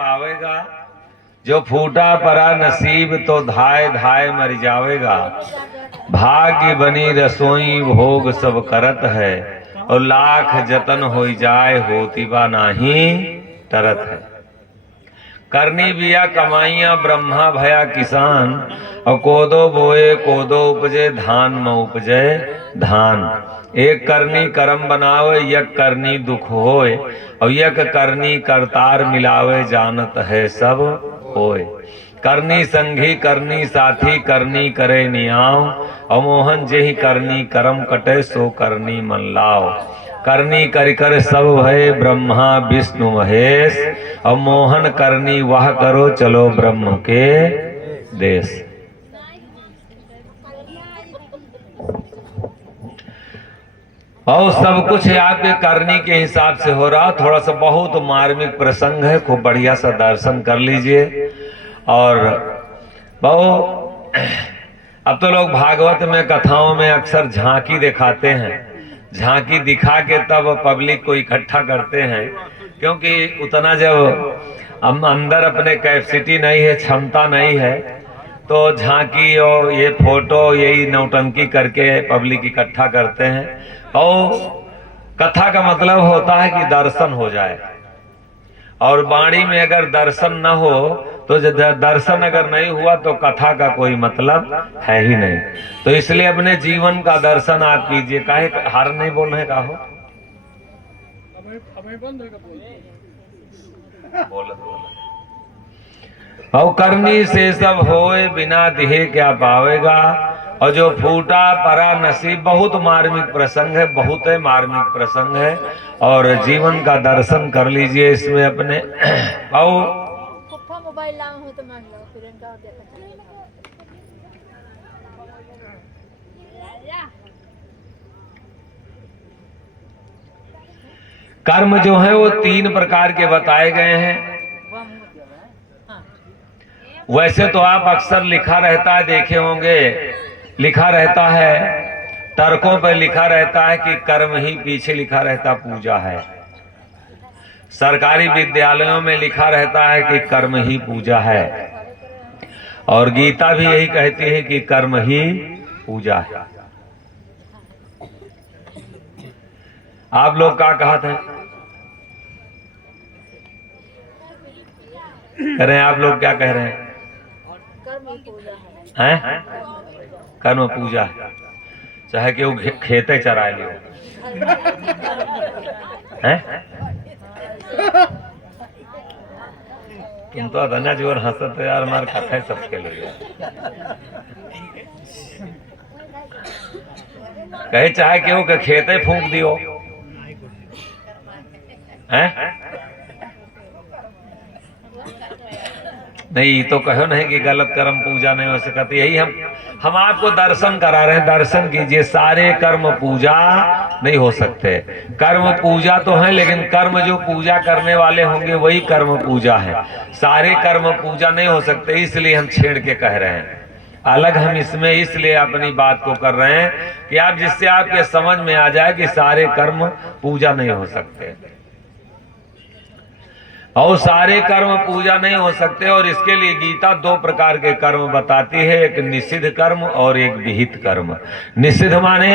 पावेगा, जो फूटा परा नसीब तो धाय धाय मर जावेगा। भाग्य बनी रसोई भोग सब करत है, और लाख जतन हो जाए होती बा नाही तरत है। करनी बिया कमाइया ब्रह्मा भया किसान, और कोदो बोए कोदो उपजे धान में उपजे धान। एक करनी कर्म बनावे यक करनी दुख होए, और यक करनी करतार मिलावे जानत है सब होए। करनी संगी करनी साथी करनी करे नियाव, अमोहन जेहि करनी करम कटे सो करनी मन लाओ। करनी करि कर सब भय ब्रह्मा विष्णु महेश, और मोहन करनी वह करो चलो ब्रह्म के देश। और सब कुछ आपके करनी के हिसाब से हो रहा। थोड़ा सा बहुत मार्मिक प्रसंग है, खूब बढ़िया सा दर्शन कर लीजिए। और अब तो लोग भागवत में कथाओं में अक्सर झांकी दिखाते हैं, झांकी दिखा के तब पब्लिक को इकट्ठा करते हैं, क्योंकि उतना जब हम अंदर अपने कैपेसिटी नहीं है, क्षमता नहीं है, तो झांकी और ये फोटो यही नौटंकी करके पब्लिक इकट्ठा करते हैं। और कथा का मतलब होता है कि दर्शन हो जाए, और वाणी में अगर दर्शन न हो तो दर्शन अगर नहीं हुआ तो कथा का कोई मतलब है ही नहीं। तो इसलिए अपने जीवन का दर्शन आप कीजिए। काहे हार नहीं बोल रहे का हो और करनी से सब होए बिना दिहे क्या पावेगा, और जो फूटा परा नसीब। बहुत मार्मिक प्रसंग है, बहुत है मार्मिक प्रसंग है, और जीवन का दर्शन कर लीजिए इसमें अपने। और कर्म जो है वो 3 प्रकार के बताए गए हैं। वैसे तो आप अक्सर लिखा रहता है, देखे होंगे, लिखा रहता है तर्कों पर लिखा रहता है कि कर्म ही पीछे लिखा रहता पूजा है। सरकारी विद्यालयों में लिखा रहता है कि कर्म ही पूजा है, और गीता भी यही कहती है कि कर्म ही पूजा है। आप लोग क्या कहते हैं? कह रहे हैं आप लोग क्या कह रहे हैं? हैं? कर्म पूजा है, चाहे कि वो खेते चराए लियो हैं। तुम तो धन्या जोर हंसते यार, मार कथा सब खेल कहे, चाहे कि वो खेते फूंक दियो हैं। नहीं तो कहो नहीं कि गलत कर्म पूजा नहीं हो सकती। यही हम आपको दर्शन करा रहे हैं, दर्शन कीजिए। सारे कर्म पूजा नहीं हो सकते। कर्म पूजा तो है, लेकिन कर्म जो पूजा करने वाले होंगे वही कर्म पूजा है। सारे कर्म पूजा नहीं हो सकते, इसलिए हम छेड़ के कह रहे हैं। अलग हम इसमें इसलिए अपनी बात को कर रहे हैं कि आप जिससे आपके समझ में आ जाए कि सारे कर्म पूजा नहीं हो सकते, और सारे कर्म पूजा नहीं हो सकते। और इसके लिए गीता 2 प्रकार के कर्म बताती है, एक निषिद्ध कर्म और एक विहित कर्म। निषिद्ध माने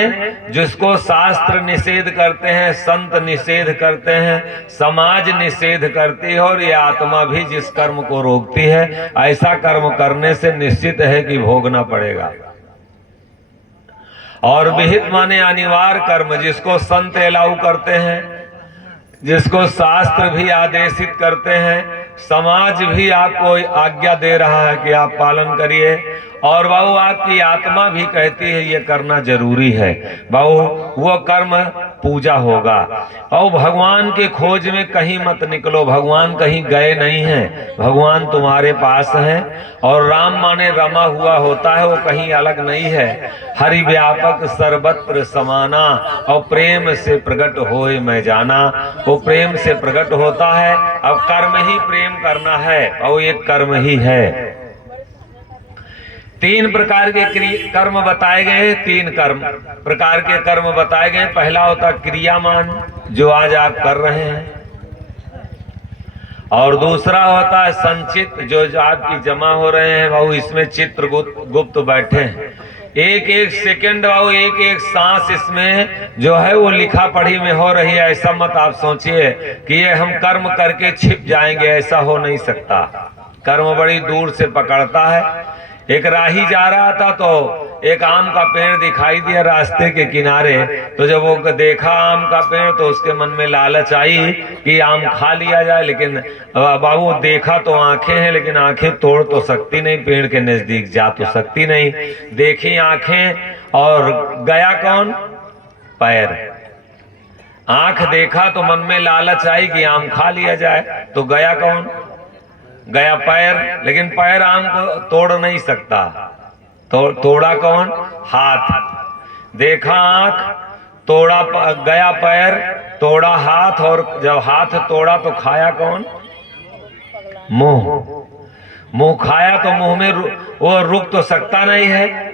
जिसको शास्त्र निषेध करते हैं, संत निषेध करते हैं, समाज निषेध करती है, और ये आत्मा भी जिस कर्म को रोकती है, ऐसा कर्म करने से निश्चित है कि भोगना पड़ेगा। और विहित माने अनिवार्य कर्म, जिसको संत अलाउ करते हैं, जिसको शास्त्र भी आदेशित करते हैं, समाज भी आपको आज्ञा दे रहा है कि आप पालन करिए, और बाबू आपकी आत्मा भी कहती है ये करना जरूरी है। बाबू वो कर्म पूजा होगा। और भगवान के खोज में कहीं मत निकलो, भगवान कहीं गए नहीं हैं, भगवान तुम्हारे पास हैं। और राम माने रमा हुआ होता है, वो कहीं अलग नहीं है। हरि व्यापक सर्वत्र समाना, और प्रेम से प्रकट होए मैं जाना। वो प्रेम से प्रकट होता है। अब कर्म ही प्रेम करना है, और एक कर्म ही है। 3 प्रकार के कर्म बताए गए, 3 प्रकार के कर्म बताए गए। पहला होता क्रियामान, जो आज आप कर रहे हैं, और दूसरा होता है संचित, जो आपकी जमा हो रहे हैं बाबू, इसमें चित्र गुप्त बैठे हैं। एक एक सेकंड बाबू, एक एक सांस इसमें जो है वो लिखा पढ़ी में हो रही है। ऐसा मत आप सोचिए कि ये हम कर्म करके छिप जाएंगे, ऐसा हो नहीं सकता। कर्म बड़ी दूर से पकड़ता है। एक राही जा रहा था तो एक आम का पेड़ दिखाई दिया रास्ते के किनारे। तो जब वो देखा आम का पेड़ तो उसके मन में लालच आई कि आम खा लिया जाए। लेकिन बाबू देखा तो आंखें हैं, लेकिन आंखें तोड़ तो सकती नहीं, पेड़ के नजदीक जा तो सकती नहीं। देखी आंखें और गया कौन? पैर। आंख देखा तो मन में लालच आई कि आम खा लिया जाए, तो गया कौन? गया पैर। लेकिन पैर आम को तोड़ नहीं सकता, तो तोड़ा कौन? हाथ। देखा आंख, तोड़ा गया पैर, तोड़ा हाथ, और जब हाथ तोड़ा तो खाया कौन? मुंह। मुंह खाया तो मुंह में वो रुक तो सकता नहीं है,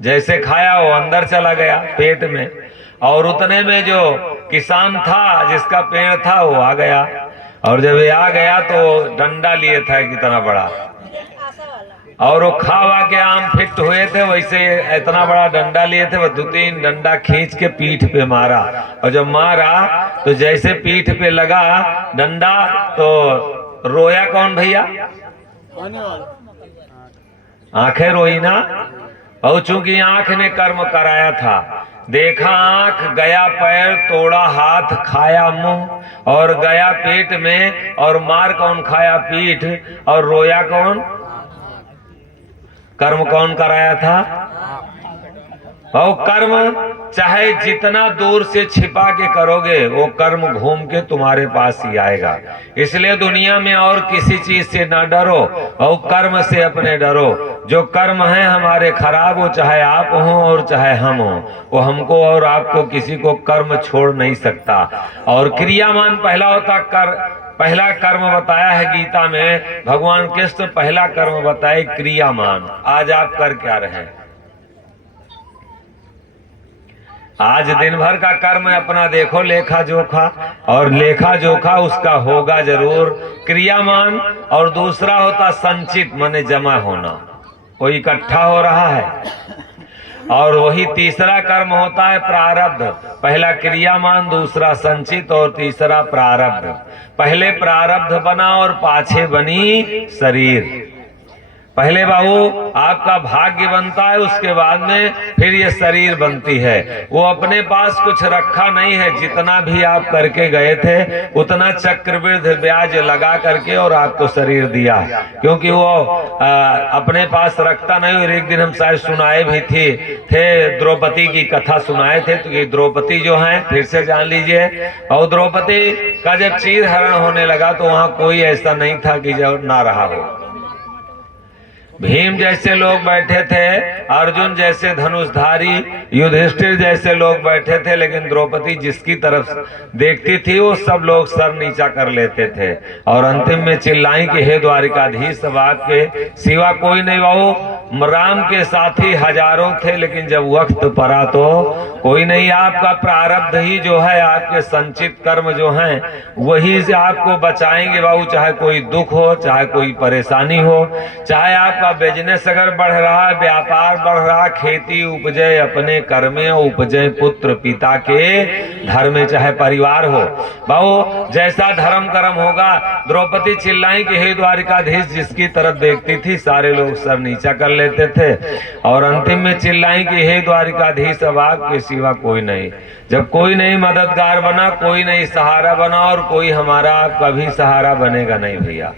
जैसे खाया वो अंदर चला गया पेट में। और उतने में जो किसान था जिसका पेड़ था वो आ गया, और जब ये आ गया तो डंडा लिए था कितना बड़ा, और वो खावा के आम फिट हुए थे, वैसे इतना बड़ा डंडा लिए थे। वो 2-3 डंडा खींच के पीठ पे मारा, और जब मारा तो जैसे पीठ पे लगा डंडा तो रोया कौन भैया? आंखें रोई ना। और चूंकि आंख ने कर्म कराया था, देखा आंख, गया पैर, तोड़ा हाथ, खाया मुंह, और गया पेट में, और मार कौन खाया? पीठ। और रोया कौन? कर्म कौन कराया था? और कर्म चाहे जितना दूर से छिपा के करोगे, वो कर्म घूम के तुम्हारे पास ही आएगा। इसलिए दुनिया में और किसी चीज से ना डरो, और कर्म से अपने डरो। जो कर्म है हमारे खराब हो, चाहे आप हो और चाहे हम हो, वो हमको और आपको किसी को कर्म छोड़ नहीं सकता। और क्रियामान पहला होता पहला कर्म बताया है गीता में भगवान कृष्ण, पहला कर्म बताए क्रियामान। आज आप कर क्या रहे हैं? आज दिन भर का कर्म अपना देखो, लेखा जोखा, और लेखा जोखा उसका होगा जरूर क्रियामान। और दूसरा होता संचित, माने जमा होना, वो इकट्ठा हो रहा है। और वही तीसरा कर्म होता है प्रारब्ध। पहला क्रियामान, दूसरा संचित, और तीसरा प्रारब्ध। पहले प्रारब्ध बना और पाछे बनी शरीर। पहले बाबू आपका भाग्य बनता है, उसके बाद में फिर ये शरीर बनती है। वो अपने पास कुछ रखा नहीं है, जितना भी आप करके गए थे उतना चक्रवृद्धि ब्याज लगा करके और आपको शरीर दिया, क्योंकि वो अपने पास रखता नहीं। और एक दिन हम शायद सुनाए भी थे द्रौपदी की कथा सुनाए थे, तो ये द्रौपदी जो है फिर से जान लीजिए। और द्रौपदी का जब चीर हरण होने लगा तो वहां कोई ऐसा नहीं था कि जो ना रहा हो। भीम जैसे लोग बैठे थे, अर्जुन जैसे धनुषधारी, युधिष्ठिर जैसे लोग बैठे थे, लेकिन द्रौपदी जिसकी तरफ देखती थी वो सब लोग सर नीचा कर लेते थे। और अंतिम में चिल्लाई कि हे द्वारिकाधीश, सब आपके सिवा कोई नहीं। बाबू राम के साथी हजारों थे, लेकिन जब वक्त पड़ा तो कोई नहीं। आपका प्रारब्ध ही जो है, आपके संचित कर्म जो हैं वही से आपको बचाएंगे बाबू। चाहे कोई दुख हो, चाहे कोई परेशानी हो, चाहे आपका बिजनेस अगर बढ़ रहा है, व्यापार बढ़ रहा, खेती उपजे अपने कर्मे, उपजे पुत्र पिता के धर्म, चाहे परिवार हो बाबू, जैसा धर्म कर्म होगा। द्रौपदी चिल्लाई कि हे द्वारिकाधीश, जिसकी तरफ देखती थी सारे लोग सर नीचा कर लेते थे। और अंतिम में चिल्लाई कि हे द्वारिकाधीश, अब आपके सिवा कोई नहीं। जब कोई नहीं मददगार बना, कोई नहीं सहारा बना, और कोई हमारा आपका भी सहारा बनेगा नहीं भैया।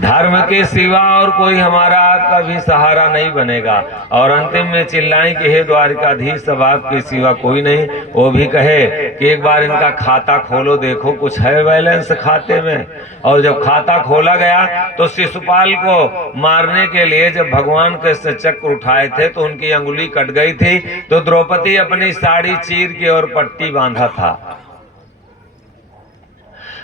धर्म के सिवा और कोई हमारा आपका भी सहारा नहीं बनेगा। और अंतिम में चिल्लाई कि हे द्वारिकाधीश, अब आपके सिवा कोई नहीं। वो भी कहे कि एक बार इनका खाता खोलो, देखो कुछ है बैलेंस खाते में। और जब खाता खोला गया तो शिशुपाल को मारने के लिए जब भगवान के चक्र उठाए थे तो उनकी अंगुली कट गई थी। तो द्रौपदी अपनी साड़ी चीर के और पट्टी बांधा था,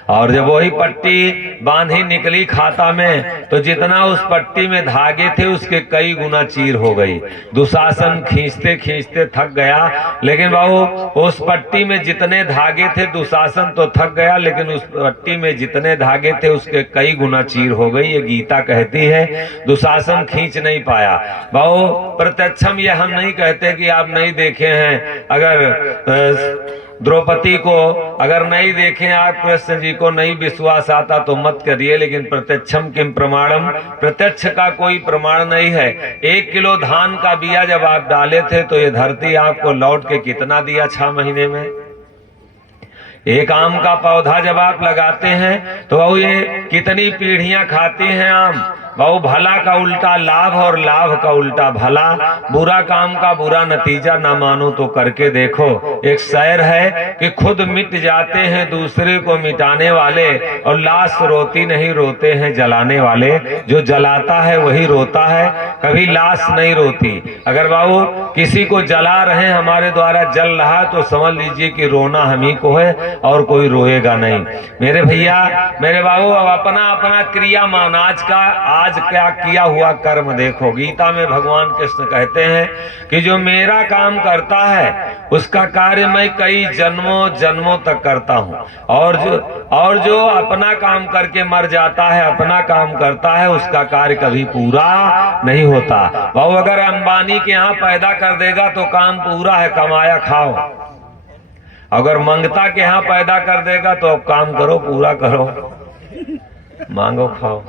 और जब वही पट्टी बांधी निकली खाता में, तो जितना उस पट्टी में धागे थे उसके कई गुना चीर हो गई। दुशासन खींचते खींचते थक गया, लेकिन बाबू उस पट्टी में जितने धागे थे, दुशासन तो थक गया लेकिन उस पट्टी में जितने धागे थे उसके कई गुना चीर हो गई। ये गीता कहती है, दुशासन खींच नहीं पाया। बाबू प्रत्यक्षम ये हम नहीं कहते कि आप नहीं देखे हैं, अगर द्रौपदी को अगर नहीं देखें आप, कृष्ण जी को नहीं विश्वास आता तो मत करिए, लेकिन प्रत्यक्षम किम प्रमाणम, प्रत्यक्ष का कोई प्रमाण नहीं है। 1 किलो धान का बिया जब आप डाले थे तो ये धरती आपको लौट के कितना दिया 6 महीने में। एक आम का पौधा जब आप लगाते हैं तो वो ये कितनी पीढ़ियां खाती हैं आम। बहु भला का उल्टा लाभ और लाभ का उल्टा भला, बुरा काम का बुरा नतीजा ना मानो तो करके देखो। एक शायर है कि खुद मिट जाते हैं दूसरे को मिटाने वाले, और लाश रोती नहीं रोते हैं जलाने वाले। जो जलाता है वही रोता है, कभी लाश नहीं रोती। अगर बाबू किसी को जला रहे हैं, हमारे द्वारा जल रहा तो समझ लीजिए कि रोना हम ही को है और कोई रोएगा नहीं। मेरे भैया मेरे बाबू, अब अपना अपना क्रिया मान, आज क्या किया हुआ कर्म देखो। गीता में भगवान कृष्ण कहते हैं कि जो मेरा काम करता है उसका कार्य मैं कई जन्मों जन्मों तक करता हूँ, और जो अपना काम करके मर जाता है, अपना काम करता है, उसका कार्य कभी पूरा नहीं होता। वो अगर अंबानी के यहाँ पैदा कर देगा तो काम पूरा है, कमाया खाओ। अगर मंगता के यहाँ पैदा कर देगा तो काम करो, पूरा करो, मांगो खाओ।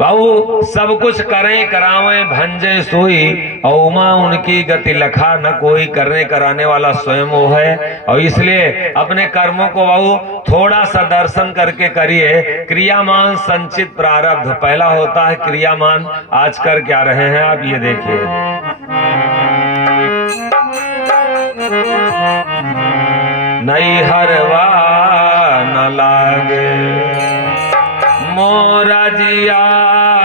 बाबू सब कुछ करें करावें भंजे सोई, और उमा उनकी गति लखा न कोई। करने कराने वाला स्वयं वो है, और इसलिए अपने कर्मों को बाबू थोड़ा सा दर्शन करके करिए। क्रियामान संचित प्रारब्ध पहला होता है क्रियामान। आज कर क्या रहे हैं आप, ये देखिए। नहीं हरवा न लागे मोरा जिया,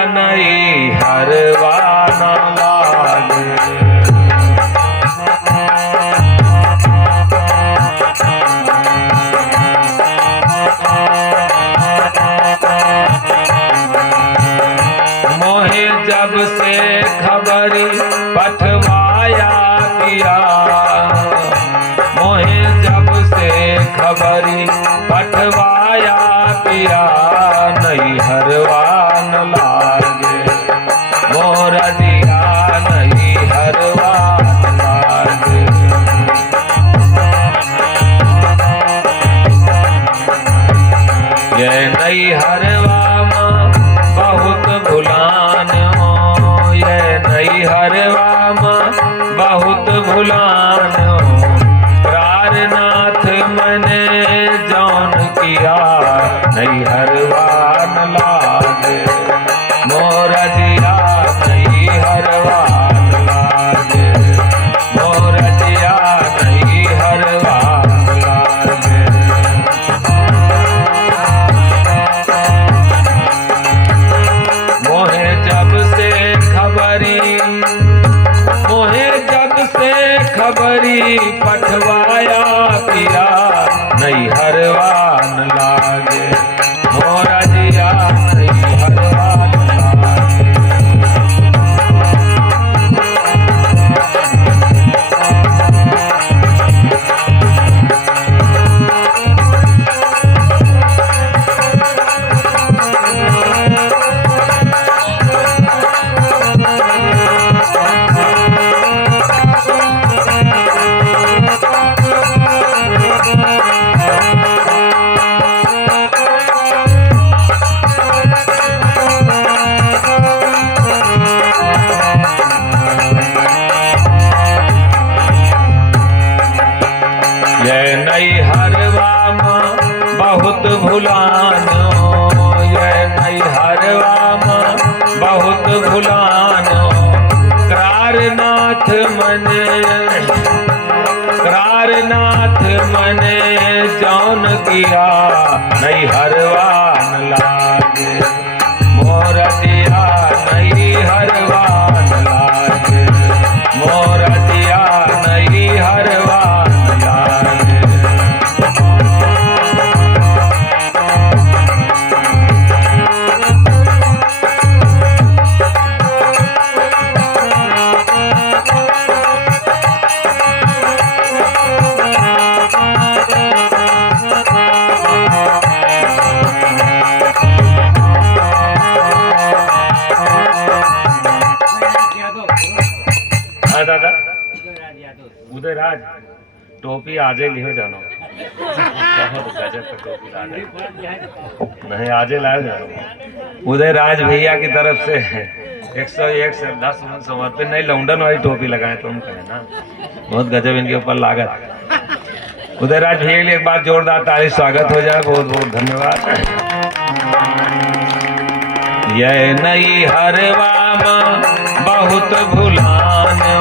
नहीं हरवा न लागे। मोहे जब से खबरी पठवाया किया, मोहे जब से खबरी पठवाया किया, नहीं हरवा न लागे मोरा जिया, नहीं हरवा न लागे। ये नहीं हरवा माँ बहुत भुलान हो, ये नहीं हरवा माँ बहुत भुलान हो। प्रारनाथ मने जौन किया, नहीं हरवा न लागे मोरा जिया, नहीं हरवा न लागे मोरा जिया, नहीं हरवा न लागे। मोहे जब से खबरी, मोहे जब से खबरी पठवाया पिया, नहीं हरवा न लागे मोरा जिया, नहीं हरवा न लागे। बहुत भुलानो, ये नहीं हरवा माँ बहुत भुलानो। करारनाथ मने, करारनाथ मने जौन किया, नहीं हरवा न लागे मोरा जिया, नहीं हरवा न लागे मोरा जिया, नहीं हरवा न लागे। टोपी आजे लियो जानो, बहुत गजब का टोपी ला नहीं आजे लाए जानो। उदय राज भैया की तरफ से 101 से 10 मन समर्पित। नहीं लौंडन वाली टोपी लगाए तुम कहे ना, बहुत गजब इनके ऊपर लागत। उदयराज भैया के लिए एक बार जोरदार ताली स्वागत हो जाए, बहुत बहुत धन्यवाद। ये नई हरवा में बहुत भुलानो,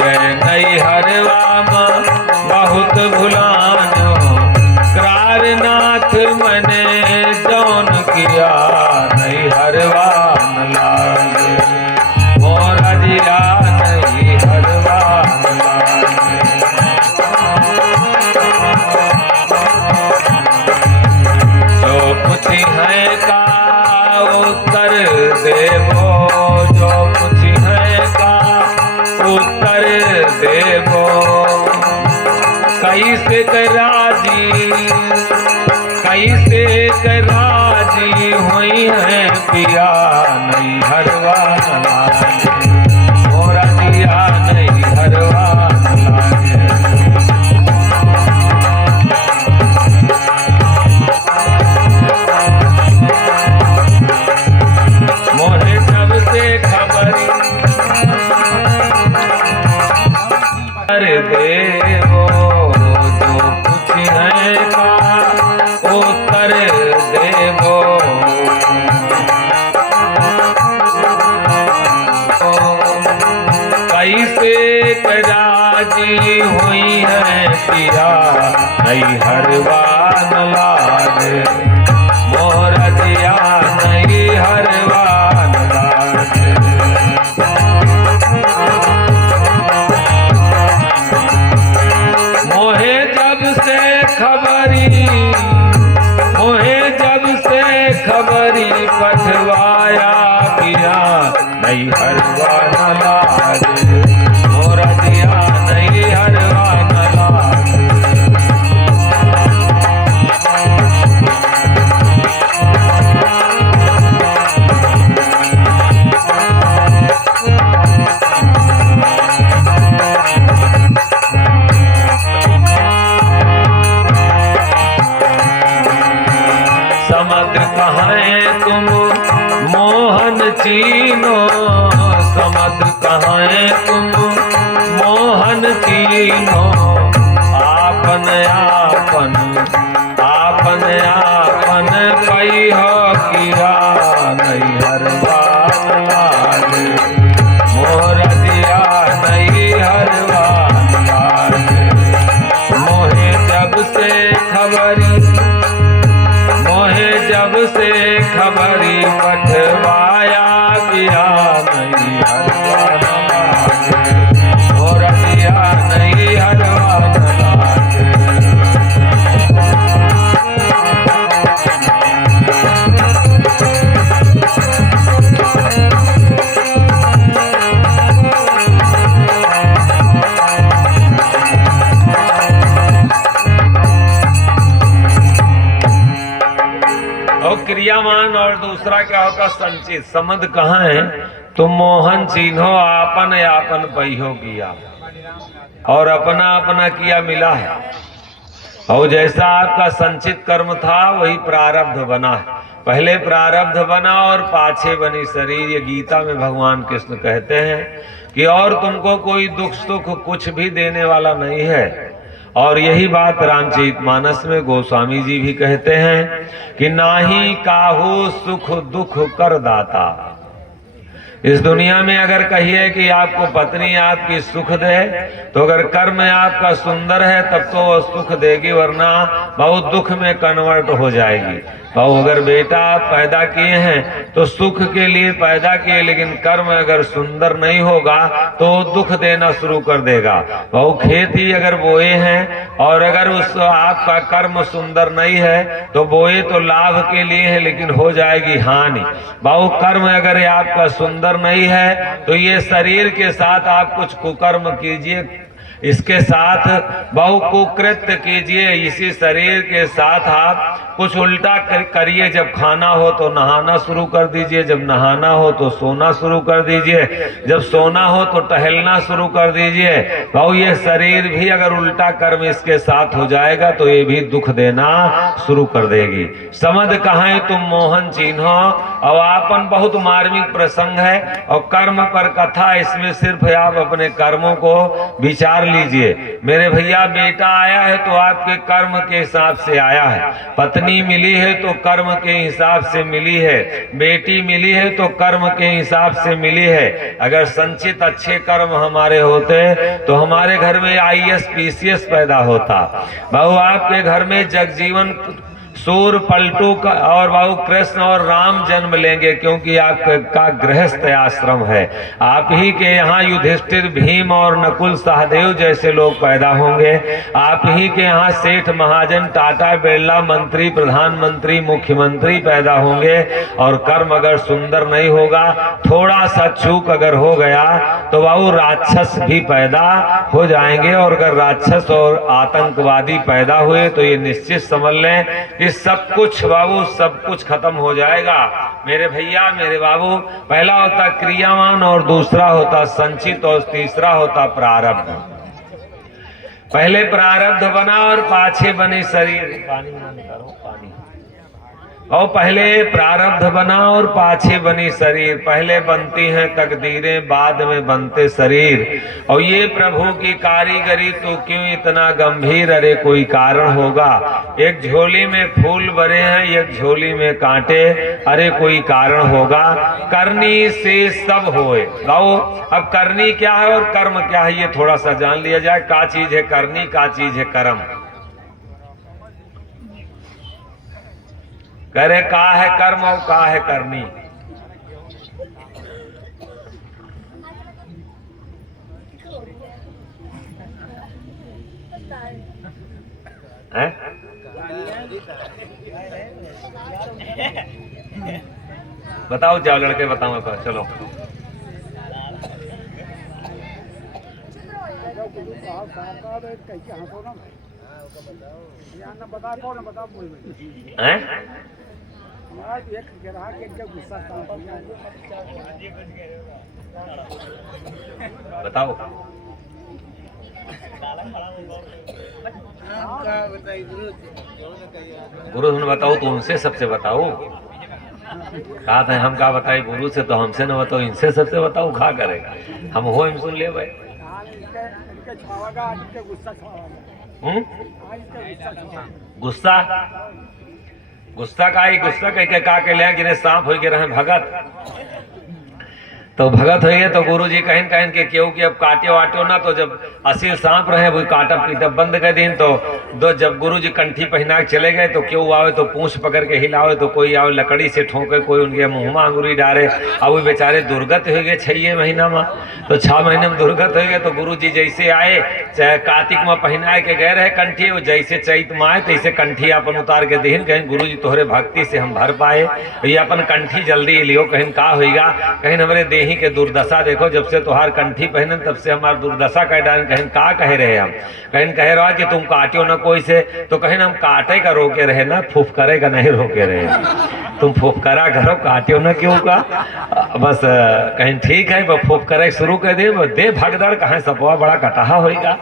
ये नई हरवा में बहुत भुलानो, कारनाथ मने जौन किया नई हरवा न लागे, मोरा जिया नई हरवा न लागे। जो पूछी है का उत्तर देवो, जो पूछी है का उत्तर देवो, कैसे राजी, कैसे राजी हुई है पिया नहीं हरवा न लागे, मोरा जिया नहीं हरवा न लागे। मोहे जब से खबरी अरे देवो, जो पूछी है का उत्तर देवो, कैसे राजी हुई है पिया नहीं हरवा न लागे, मोरा जिया नहीं हरवा न लागे। मोहे जब से खबरी, मोहे जब से खबरी पठवाया पिया नहीं हरवा न लागे, मोरा जिया नहीं हरवा न लागे। समुद्र कहाँ है तुम मोहन चीनो, समुद्र कहाँ है तुम मोहन चीनो, आपन आपन आपन आपन कई हो किया नहीं हरवा न लागे, मोरा जिया नहीं हरवा न लागे। मोहे जब से खबरी, मोहे जब से खबरी पठवाया पिया नहीं हरवा न लागे, मोरा जिया नहीं हरवा न लागे। और क्रियामान और दूसरा क्या होगा संचित। समझ कहाँ है तुम मोहन चिन्हो, आपन आपन पहियो किया, और अपना अपना किया मिला है। और जैसा आपका संचित कर्म था वही प्रारब्ध बना है। पहले प्रारब्ध बना और पाछे बनी शरीर। ये गीता में भगवान कृष्ण कहते हैं कि और तुमको कोई दुख सुख कुछ भी देने वाला नहीं है। और यही बात रामचरितमानस में गोस्वामी जी भी कहते हैं कि नाही काहू सुख दुख कर दाता। इस दुनिया में अगर कहिए कि आपको पत्नी आपकी सुख दे, तो अगर कर्म आपका सुंदर है तब तो वो सुख देगी, वरना बहुत दुख में कन्वर्ट हो जाएगी। और अगर बेटा आप पैदा किए हैं तो सुख के लिए पैदा किए, लेकिन कर्म अगर सुंदर नहीं होगा तो दुख देना शुरू कर देगा। वो खेत ही अगर बोए हैं और अगर उस आपका कर्म सुंदर नहीं है तो बोए तो लाभ के लिए है, लेकिन हो जाएगी हानि। बहु कर्म अगर आपका सुंदर नहीं है तो ये शरीर के साथ आप कुछ कुकर्म कीजिए, इसके साथ बहु कुकृत्य कीजिए, इसी शरीर के साथ आप कुछ उल्टा करिए। जब खाना हो तो नहाना शुरू कर दीजिए, जब नहाना हो तो सोना शुरू कर दीजिए, जब सोना हो तो टहलना शुरू कर दीजिए। बहु ये शरीर भी अगर उल्टा कर्म इसके साथ हो जाएगा तो ये भी दुख देना शुरू कर देगी। समझ कहें तुम मोहन चिन्हो। और आपन बहुत मार्मिक प्रसंग है और कर्म पर कथा, इसमें सिर्फ आप अपने कर्मों को विचार लीजिए। मेरे भैया बेटा आया है तो आपके कर्म के हिसाब से आया है, पत्नी मिली है तो कर्म के हिसाब से मिली है, बेटी मिली है तो कर्म के हिसाब से मिली है। अगर संचित अच्छे कर्म हमारे होते तो हमारे घर में IAS PCS पैदा होता। बहु आपके घर में जगजीवन सूर पलटू और बाबू कृष्ण और राम जन्म लेंगे, क्योंकि आपका गृहस्थ आश्रम है। आप ही के यहाँ युधिष्ठिर, भीम और नकुल सहदेव जैसे लोग पैदा होंगे। आप ही के यहाँ सेठ, महाजन, टाटा, बिरला, मंत्री, प्रधानमंत्री, मुख्यमंत्री पैदा होंगे। और कर्म अगर सुंदर नहीं होगा, थोड़ा सा चूक अगर हो गया तो बाबू राक्षस भी पैदा हो जाएंगे। और अगर राक्षस और आतंकवादी पैदा हुए तो ये निश्चित समझ लें सब कुछ बाबू, सब कुछ खत्म हो जाएगा। मेरे भैया, मेरे बाबू, पहला होता क्रियावान और दूसरा होता संचित और तीसरा होता प्रारब्ध। पहले प्रारब्ध बना और पाछे बने शरीर। पानी करो, पानी। और पहले प्रारब्ध बना और पाछे बनी शरीर। पहले बनती हैं तकदीरें, बाद में बनते शरीर। और ये प्रभु की कारीगरी तो क्यों इतना गंभीर, अरे कोई कारण होगा। एक झोली में फूल भरे हैं, एक झोली में कांटे, अरे कोई कारण होगा। करनी से सब होए। गाओ, अब करनी क्या है और कर्म क्या है ये थोड़ा सा जान लिया जाए। का चीज है करनी, का चीज है कर्म। करे का है कर्म और का है करनी। है? बताओ, जाओ लड़के बताओ तो चलो। हैं? बताओ। गुरु ने बताओ तो उनसे सबसे बताओ। कहा था हम का बताए गुरु से, तो हमसे न बताओ, इनसे सबसे बताओ। खा करेगा हम हो हम सुन ले भाई। गुस्सा, गुस्सा का ही गुस्सा कह के का के ले जिन्हें सांप हो के रहे भगत। तो भगत हुए तो गुरु जी कहन कहन के क्यों कि अब काटे वाटो ना, तो जब असील सांप रहे वो काटब पीटब बंद कर दिन। तो दो जब गुरु जी कंठी पहना के चले गए तो क्यों आवे तो पूंछ पकड़ के हिलावे, तो कोई आवे लकड़ी से ठोके, कोई उनके मुँह में अंगुरी डाले। अब वो बेचारे दुर्गत हो गए 6 महीना में। तो 6 महीने में दुर्गत हो गए तो गुरु जी जैसे आए, चाहे कार्तिक में पहनाए के गए रहे कंठी, वो जैसे चैत में आए तैसे कंठी अपन उतार के दीन। कहीं गुरु जी तोहरे भक्ति से हम भर पाए, ये अपन कंठी जल्दी लियो। कहीं का होगा, कहीं हमारे देही के दुर्दशा देखो, जब से तुहार कंठी पहने तब से हमार दुर्दशा कह डाल। कहीं का कह रहे हम, कहीं कह रहा कि तुम काटियो ना कोई से, तो कहीं हम काटे का रोके रहे ना, फुफकरे का नहीं रोके रहे। तुम फुफकरा करो, काटियो ना क्यों का। बस कहीं ठीक है, वो फुफकरे शुरू कर दे भगदड़, कहीं सपवा बड़ा कटाहा होगा।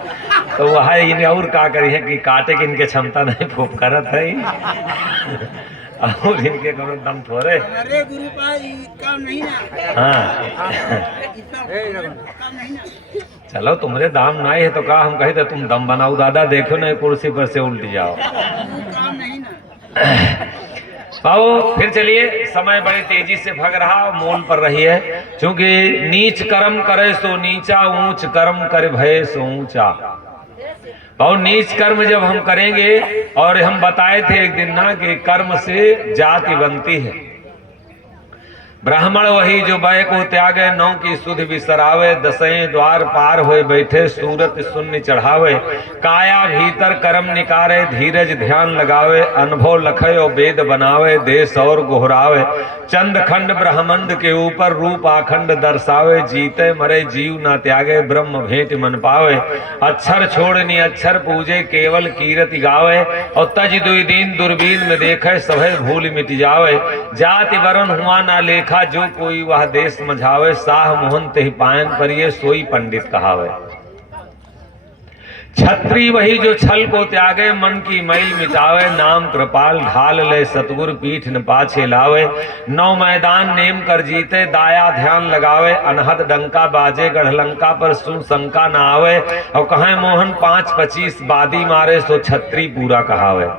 तो वह इन्हें और का करी है कि काटे की इनके क्षमता नहीं, फुफकरत है और इनके कोनो दम थोड़े। अरे गुरु भाई काम नहीं ना। हाँ चलो तुम्हारे दाम नहीं है तो कहा हम कहे तो तुम दम बनाओ दादा, देखो ना कुर्सी पर से उल्ट जाओ। काम नहीं ना। आओ फिर चलिए, समय बड़ी तेजी से भग रहा, मूल पर रही है। क्योंकि नीच कर्म करे सो नीचा, ऊंच कर्म करे भय सो ऊंचा। और नीच कर्म जब हम करेंगे, और हम बताए थे एक दिन ना कि कर्म से जाति बनती है। ब्राह्मण वही जो भय को त्यागे, 9 की सुध बिसरावे, 10 द्वार पार होए बैठे, सूरत शून्य चढ़ावे, काया भीतर कर्म निकारे, धीरज ध्यान लगावे, अनुभव लखे और वेद बनावे, देश और गोहरावे, चंद खंड ब्रह्मांड के ऊपर रूप आखंड दर्शावे, जीते मरे जीव ना त्यागे, ब्रह्म भेंट मन पावे, अक्षर छोड़नी अक्षर पूजे, केवल कीरति गावे, और तज दुई दीन दूरबीन में देखे, सभे भूल मिट जावे, जाति वरण हुआ ना लेखा, जो कोई वह देश समझावे, साह मोहन तेहि पायन परिये, सोई पंडित कहावे। छत्री वही जो छल को त्यागे, मन की मैल मिटावे, नाम कृपाल ढाल ले, सतगुर पीठ न पाछे लावे, 9 मैदान नेम कर जीते, दाया ध्यान लगावे, अनहद डंका बाजे, गढ़लंका पर सुन शंका न आवे, और कहें मोहन 5-25 बादी मारे, सो छत्री पूरा कहावे।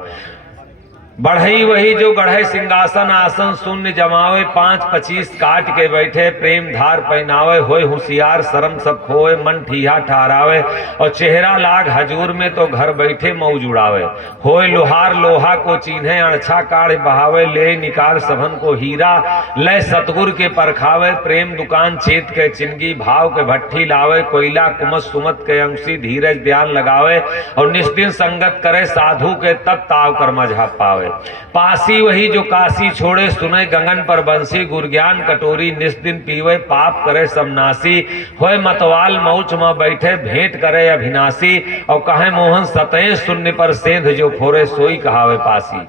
बढ़ई वही जो गढ़े सिंहासन आसन शून्य जमावे, 5-25 काट के बैठे, प्रेम धार पहनावे, होए होशियार शर्म सब खोए, मन ठीहा ठहरावे, और चेहरा लाग हजूर में तो घर बैठे मौज उड़ावे, होए लोहार लोहा को चीन्हे, अणछा काढ़ बहावे, ले निकाल सबन को हीरा, लय सतगुर के परखावे, प्रेम दुकान चेत के चिनगी, भाव के भट्ठी लावे, कोयला कुमत सुमत के अंशी, धीरज ध्यान लगावे, और निष्दिन संगत करे, साधु के तब ताव कर मजहब पावे। पासी वही जो काशी छोड़े, सुने गगन पर बंसी, गुरज्ञान कटोरी निस्दिन पीवे, पाप करे समनासी, होए मतवाल मौच में बैठे, भेंट करे अभिनाशी, और कहे मोहन सतह शून्य पर सेंध जो फोरे, सोई कहावे पासी।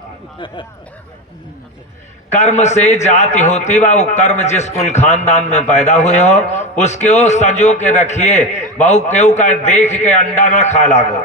कर्म से जाति होती बा, वो कर्म जिस कुल खानदान में पैदा हुए हो, उसके वो संजो के रखिए, बहु केहू का देख के अंडा ना खा लागो,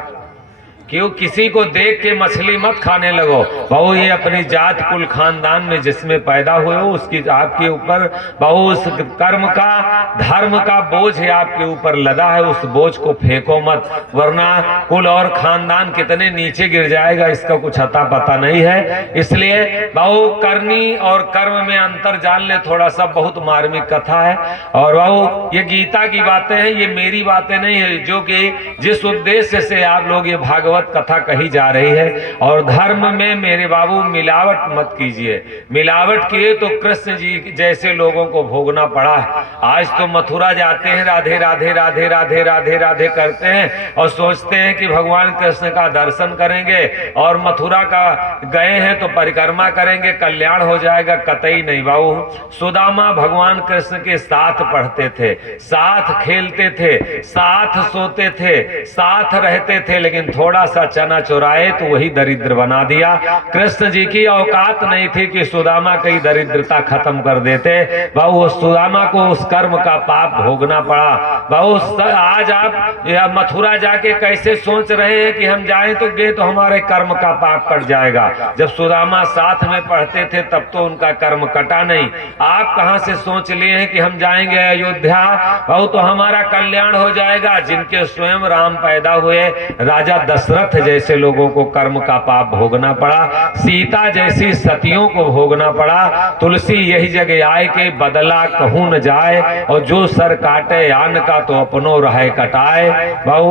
क्यों किसी को देख के मछली मत खाने लगो, बहु ये अपनी जात कुल खानदान में जिसमें पैदा हुए हो, उसकी आपके ऊपर बहु उस कर्म का धर्म का बोझ है आपके ऊपर लदा है, उस बोझ को फेंको मत, वरना कुल और खानदान कितने नीचे गिर जाएगा इसका कुछ अता पता नहीं है। इसलिए बहु करनी और कर्म में अंतर जान ले थोड़ा सा, बहुत मार्मिक कथा है, और बहु ये गीता की बातें हैं, ये मेरी बातें नहीं है, जो कि जिस उद्देश्य से आप लोग ये भागवत कथा कही जा रही है। और धर्म में मेरे बाबू मिलावट मत कीजिए, मिलावट किए तो कृष्ण जी जैसे लोगों को भोगना पड़ा है। आज तो मथुरा जाते हैं, राधे राधे राधे राधे राधे राधे करते हैं और सोचते हैं कि भगवान कृष्ण का दर्शन करेंगे, और मथुरा का गए हैं तो परिक्रमा करेंगे, कल्याण हो जाएगा। कतई नहीं बाबू। सुदामा भगवान कृष्ण के साथ पढ़ते थे, साथ खेलते थे, साथ सोते थे, साथ रहते थे, लेकिन थोड़ा सा चना चुराए तो वही दरिद्र बना दिया। कृष्ण जी की औकात नहीं थी कि सुदामा की दरिद्रता खत्म कर देते। बहु सुदामा को उस कर्म का पाप भोगना पड़ा। बहु आज आप मथुरा जाके कैसे सोच रहे हैं कि हम जाएं तो गए तो हमारे कर्म का पाप कट जाएगा। जब सुदामा साथ में पढ़ते थे तब तो उनका कर्म कटा नहीं। आप कहां से सोच लिए हैं कि हम जाएंगे अयोध्या बहु तो हमारा कल्याण हो जाएगा। जिनके स्वयं राम पैदा हुए, राजा दशरथ जैसे लोगों को कर्म का पाप भोगना पड़ा, सीता जैसी सतियों को भोगना पड़ा। तुलसी यही जगह आए के बदला कहूं न जाए, और जो सर काटे आन का तो अपनो रहे कटाए। बहु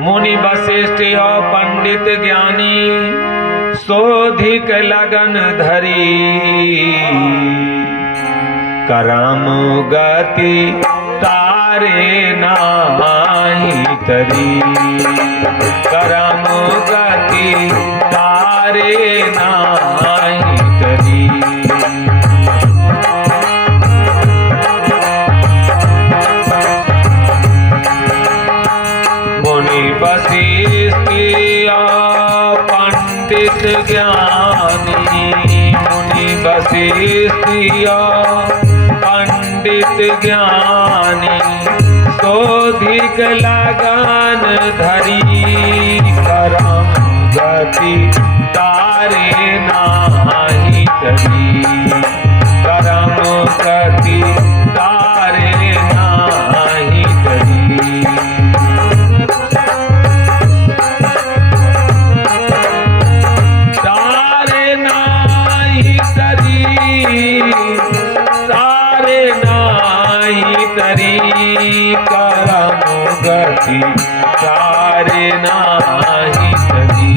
मुनि वशिष्ठ और पंडित ज्ञानी सोधिक लगन धरी, करम गति तारे नाही तरी, करम गति तारे नाही तरी। मुनि वशिष्ठ पंडित ज्ञानी, मुनि वशिष्ठ पंडित ज्ञानी सोधिक लगन धरी, करम गति तारे नाही तरी, करम गति तारे नाही तरी। तारे नाही तरी, तारे नाही तरी, करम गति तारे नाही तरी।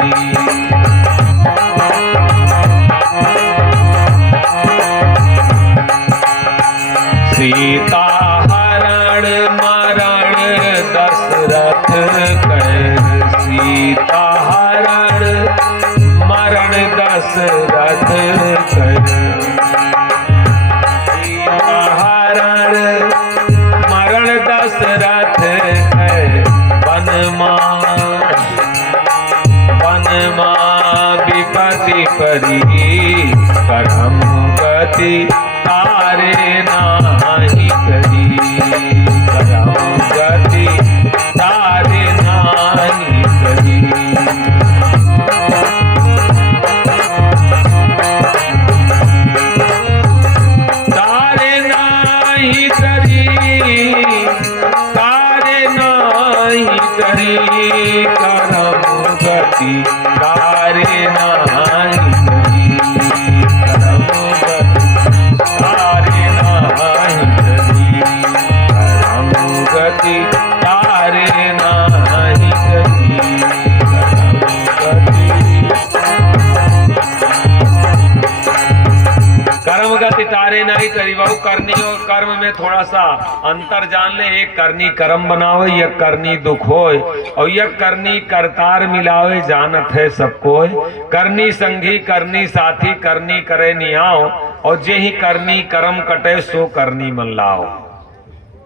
सीता हरण मरण दशरथ कर, सीता हरण मरण दशरथ कर, सीता हरण मरण दशरथ कर, वनमा विपत्ति परी, करम गति तारे नाही करी, करम गति तारे नाही करी। तारे नाही करी, तारे नाही करी, करम गति तारे नाही करी, करम गति तारे नाही करी, करम गति तारे नाही करी, कर्म गति तारे नहीं करी। बहु करनी और कर्म में थोड़ा सा अंतर जान ले। एक करनी कर्म बनावे, यह करनी दुख होय, और यह करनी करतार मिलावे, जानत है सब कोय। करनी संगी करनी साथी, करनी करे नियाओ, और जे ही करनी कर्म कटे, सो करनी मन लाओ।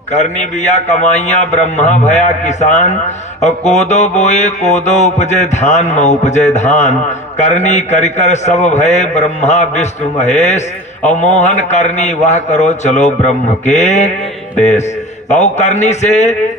करनी बिया कमाइया ब्रह्मा भया किसान, और कोदो बोए कोदो उपजे धान में उपजे धान। करनी करिकर सब भय ब्रह्मा विष्णु महेश, और मोहन करनी वह करो चलो ब्रह्म के देश। बहु करनी से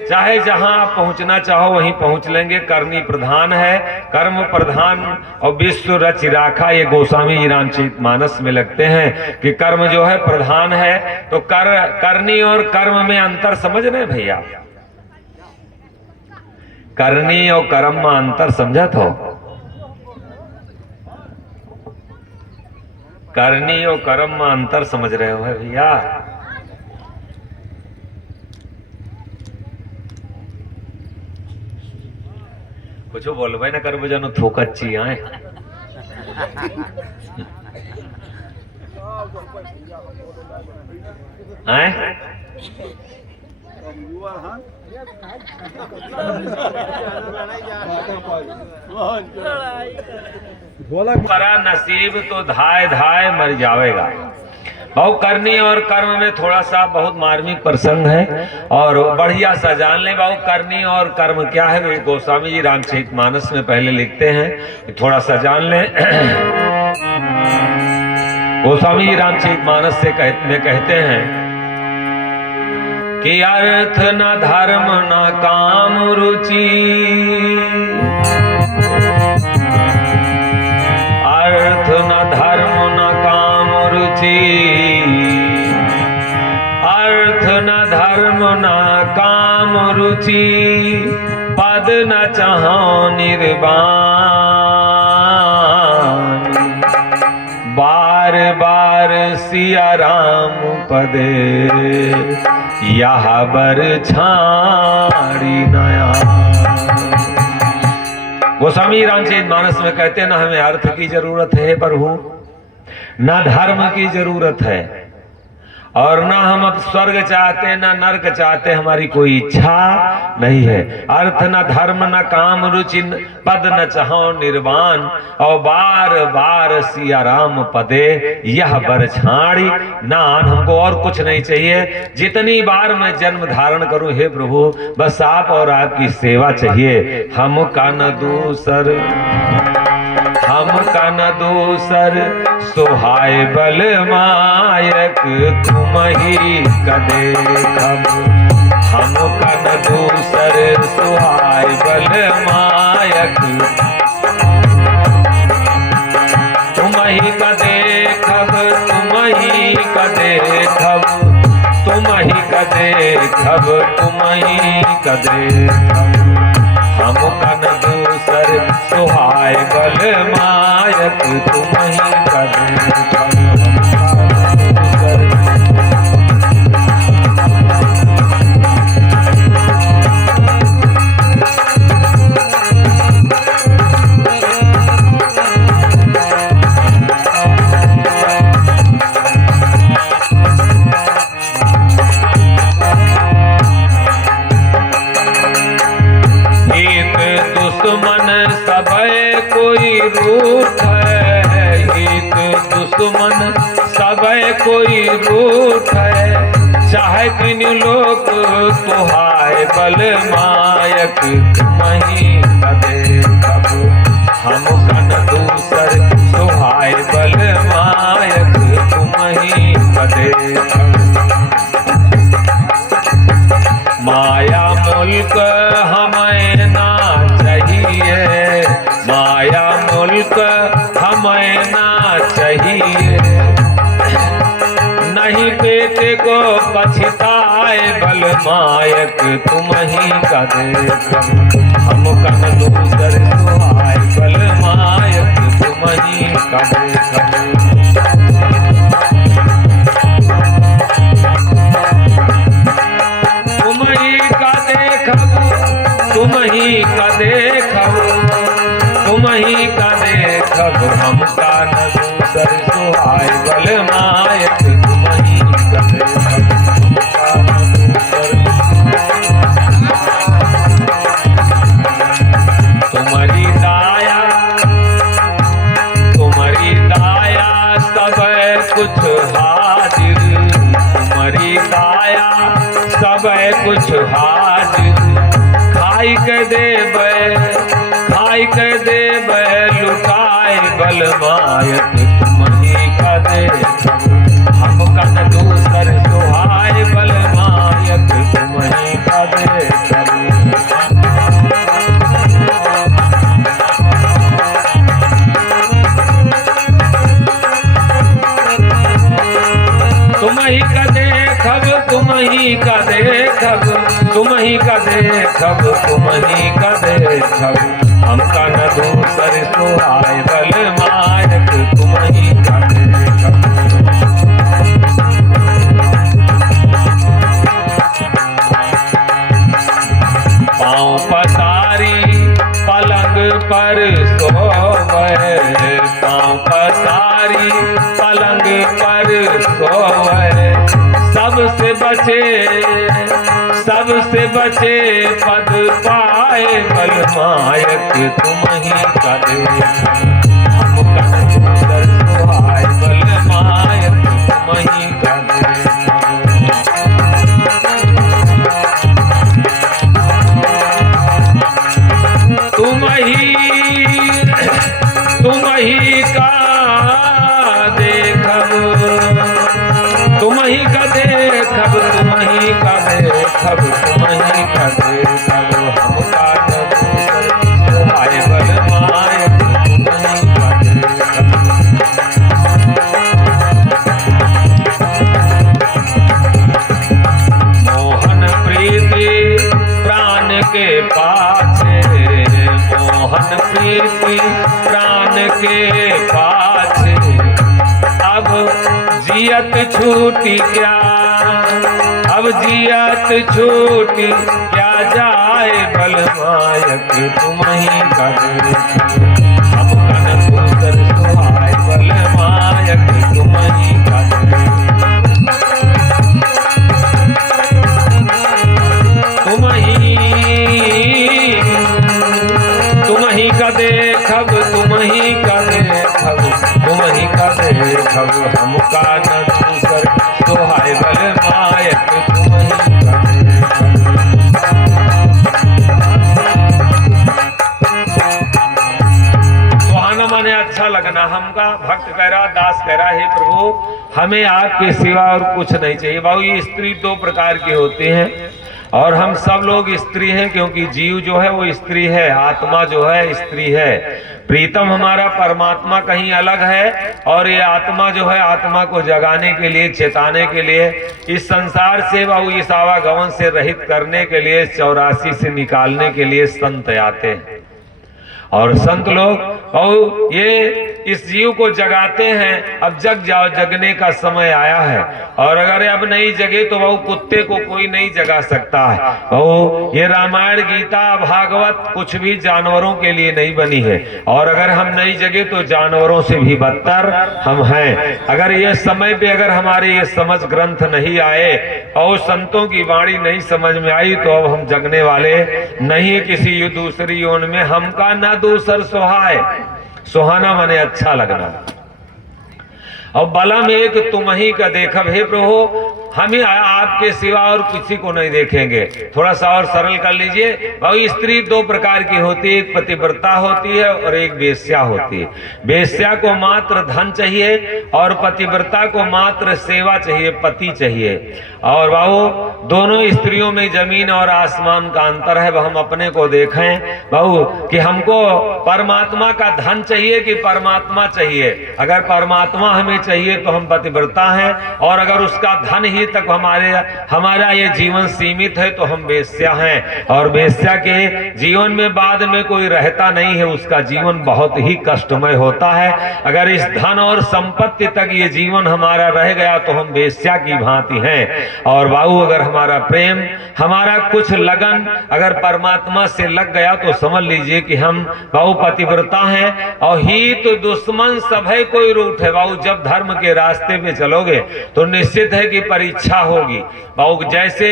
चाहे जहां आप पहुंचना चाहो वहीं पहुंच लेंगे। करनी प्रधान है, कर्म प्रधान और विश्व रचि राखा, ये गोस्वामी जी रामचरितमानस में लगते हैं कि कर्म जो है प्रधान है। तो करनी और कर्म में अंतर समझ रहे भैया? करनी और कर्म में अंतर समझत हो? करनी और कर्म में अंतर समझ रहे हो है भैया? कुछ बोलबे न कर जनो थोक अच्छी आए। करा नसीब तो धाय धाय मर जाएगा। बहु करनी और कर्म में थोड़ा सा बहुत मार्मिक प्रसंग है और बढ़िया सा जान ले। बहु करनी और कर्म क्या है वे गोस्वामी जी रामचरितमानस में पहले लिखते हैं, थोड़ा सा जान ले। गोस्वामी जी रामचरितमानस से कहते हैं कि अर्थ न धर्म न काम रुचि, अर्थ न धर्म न काम रुचि, अर्थ न धर्म न काम रुचि, पद न चाहो निर्वाण। बार बार सिया राम पदे, यह बर छाड़ी नया। गोस्वामी रामचरितमानस में कहते हैं ना हमें अर्थ की जरूरत है प्रभु, न धर्म की जरूरत है, और ना हम अब स्वर्ग चाहते ना नरक चाहते, हमारी कोई इच्छा नहीं है। अर्थ न धर्म न काम रुचि, पद न चाहो निर्वाण, और बार बार सिया राम पदे यह बर छाड़ी नान। हमको और कुछ नहीं चाहिए, जितनी बार मैं जन्म धारण करूं हे प्रभु, बस आप और आपकी सेवा चाहिए। हम का न दूसर, हम का न दूसर, सुहाय बल मायक तुम ही कदे खब। हम का न दूसर, सुहाय बल मायक तुम ही कदे खब, तुम ही कदे खब, तुम ही कदे खब, तुम ही कदे खब। हम का न दूसर, सुहाय बल मायक तुम ही कदे खब। दुश्मन सबे कोई रूठ है, हित दुश्मन सबे कोई रूठ है। चाहे तीन लोक तुहाय बल मायक, तुमहि कदे कब हम कन दूसर सुहाय बल मायक, तुमहि कदे कब। माया मुल्क हमें ना चाहिए, माया मुल्क हमें ना चाहिए। नहीं बेटे को पछताए बल मायक, तुमहि का देखम हम कन दूसर सुहाय बल मायक, तुमहि का देखम। तुमहि का देखम, तुमहि का देखम, तुमहि का देखम हम का न दूसर सुहाय बल मायक, तुमहि का देखम हम का न दूसर। तुम्हारी दाया, तुम्हारी दाया सब कुछ हाजिर, तुम्हारी दाया सब कुछ हाजिर। खाई के देवे, खाई के देवे लुटाए बल मायक, तुमहि का देखम हम कन दूसर सुहाय बल मायक, तुमहि का देखम। तुमहि का देखब, तुमहि का देखब, तुमहि का देखब, तुमहि का देखब हम का न दूसर सुहाय बल मायक, तुमहि का देखब। पाँव पसारी पलंग पर सोवे, पाँव पसारी पलंग पर सोवे। सबसे बचे, सबसे बचे पद पाए बल मायक, तुमहि का देखम हम कन दूसर सुहाय बल मायक, तुमहि का देखम। तुमहि, तुमहि का देखब, तुमहि का देखब, तुमहि का देखब, तुमहि का देखब हम का न दूसर सुहाय बल मायक, तुमहि का देखब। मोहन प्रीति प्राण के पाछे, मोहन प्रीति प्राण के पाछे। अब जियत छूटी क्या, अब जियत छूटी क्या जाए बल मायक, तुमहि का देखम हम कन दूसर सुहाय बल मायक, तुमहि का देखम। तुमहि, तुमहि का देखब, तुमहि का देखब, तुमहि का देखब हम का न दूसर सुहाय बल मायक, तुमहि का देखब। सुहाना माने अच्छा लगना। हमका भक्त कह रहा, दास कह रहा, हे प्रभु हमें आपके सिवा और कुछ नहीं चाहिए। बाबू ये स्त्री दो प्रकार के होते हैं और हम सब लोग स्त्री हैं, क्योंकि जीव जो है वो स्त्री है, आत्मा जो है स्त्री है। प्रीतम हमारा परमात्मा कहीं अलग है और ये आत्मा जो है, आत्मा को जगाने के लिए, चेताने के लिए, इस संसार से बाबू इस आवागमन से रहित करने के लिए, 84 से निकालने के लिए संत आते हैं। और संत लोग और ये इस जीव को जगाते हैं, अब जग जाओ, जगने का समय आया है। और अगर अब नहीं जगे तो वो कुत्ते को कोई नहीं जगा सकता है। वो ये रामायण, गीता, भागवत कुछ भी जानवरों के लिए नहीं बनी है। और अगर हम नहीं जगे तो जानवरों से भी बदतर हम हैं। अगर ये समय पे अगर हमारे ये समझ ग्रंथ नहीं आए और संतों की वाणी नहीं समझ में आई तो अब हम जगने वाले नहीं। किसी दूसरी योन में हमका ना दूसर सुहाए, सुहाना माने अच्छा लगना। और बलम एक तुम ही का देखब, हे प्रभु हम ही आपके सिवा और किसी को नहीं देखेंगे। थोड़ा सा और सरल कर लीजिए। भाई स्त्री दो प्रकार की होती है, एक पतिव्रता होती है और एक वेश्या होती है। वेश्या को मात्र धन चाहिए और पतिव्रता को मात्र सेवा चाहिए, पति चाहिए। और बाबू दोनों स्त्रियों में जमीन और आसमान का अंतर है। वह हम अपने को देखें बाबू कि हमको परमात्मा का धन चाहिए कि परमात्मा चाहिए। अगर परमात्मा हमें चाहिए तो हम पतिव्रता हैं, और अगर उसका धन ही तक हमारा ये जीवन सीमित है तो हम वेश्या हैं। और वेश्या के जीवन में बाद में कोई रहता नहीं है, उसका जीवन बहुत ही कष्टमय होता है। अगर इस धन और संपत्ति तक ये जीवन हमारा रह गया तो हम वेश्या की भांति हैं। और बाबू अगर हमारा प्रेम, हमारा कुछ लगन अगर परमात्मा से लग गया तो समझ लीजिए कि हम बाबू पतिव्रता हैं। और ही तो दुश्मन सब है कोई रूठ है। बाबू जब धर्म के रास्ते पे चलोगे तो निश्चित है कि परीक्षा होगी। बाबू जैसे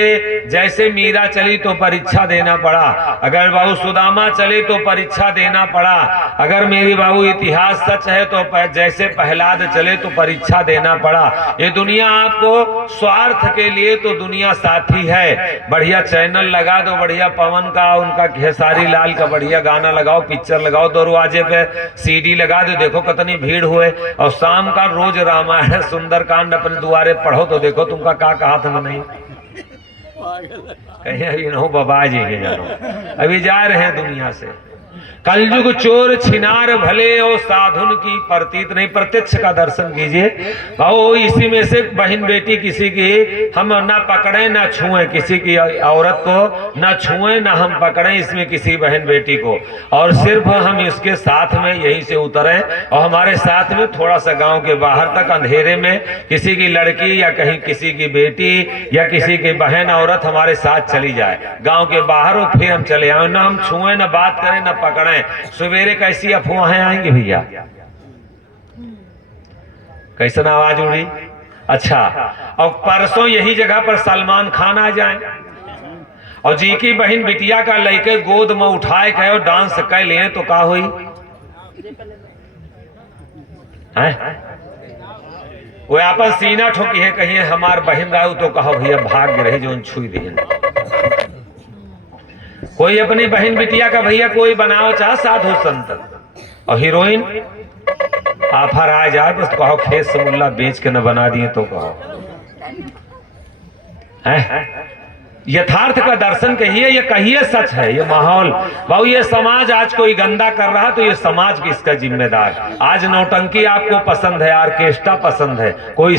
जैसे मीरा चली तो परीक्षा देना पड़ा, अगर बाबू सुदामा चले तो परीक्षा देना पड़ा, अगर मेरी बाबू इतिहास सच है तो जैसे प्रहलाद चले तो परीक्षा देना पड़ा। ये दुनिया आपको स्वार्थ के लिए तो दुनिया साथी है। बढ़िया चैनल लगा दो, बढ़िया पवन का, उनका खेसारी लाल का बढ़िया गाना लगाओ, पिक्चर लगाओ, दरवाजे पे सीडी लगा दो, देखो कितनी भीड़ हुए। और शाम का रोज रामायण सुंदरकांड अपने द्वारे पढ़ो तो देखो तुमका का कहा था नहीं कहीं अभी न हो बाबा जी के जानो, अभी जा रहे हैं दुनिया से। कलयुग चोर छिनार भले और साधुन की प्रतीत नहीं। प्रत्यक्ष का दर्शन कीजिए भाव। इसी में से बहन बेटी किसी की हम ना पकड़े ना छुएं, किसी की औरत को ना छुएं ना हम पकड़ें, इसमें किसी बहन बेटी को। और सिर्फ हम इसके साथ में यहीं से उतरे और हमारे साथ में थोड़ा सा गांव के बाहर तक अंधेरे में किसी की लड़की या कहीं किसी की बेटी या किसी की बहन औरत हमारे साथ चली जाए गांव के बाहर, और फिर हम चले आए। ना हम छुएं ना बात करें ना पकड़ें। सवेरे कैसी अफवाहें आएंगी भैया, कैसन आवाज उड़ी। अच्छा, और परसों यही जगह पर सलमान खान आ जाए और जी की बहन बिटिया का लेके गोद में उठाए गए और डांस कर लिए तो का हुई है? वो आपन सीना ठोकी है, कहिए हमार बहन रहू तो कहो भैया भाग्य रही जो छुई दीन। कोई अपनी बहन बिटिया का भैया कोई बनाओ चाहे साधु संत और हीरोइन आफर आ जाए बस कहो खेत से मुल्ला बेच के न बना दिए तो कहो यथार्थ का दर्शन कहिए, ये कहिए सच है। ये माहौल भाई, ये समाज आज कोई गंदा कर रहा तो ये समाज किसका जिम्मेदार। आज नौटंकी आपको पसंद है, ऑर्केस्ट्रा पसंद है, कोई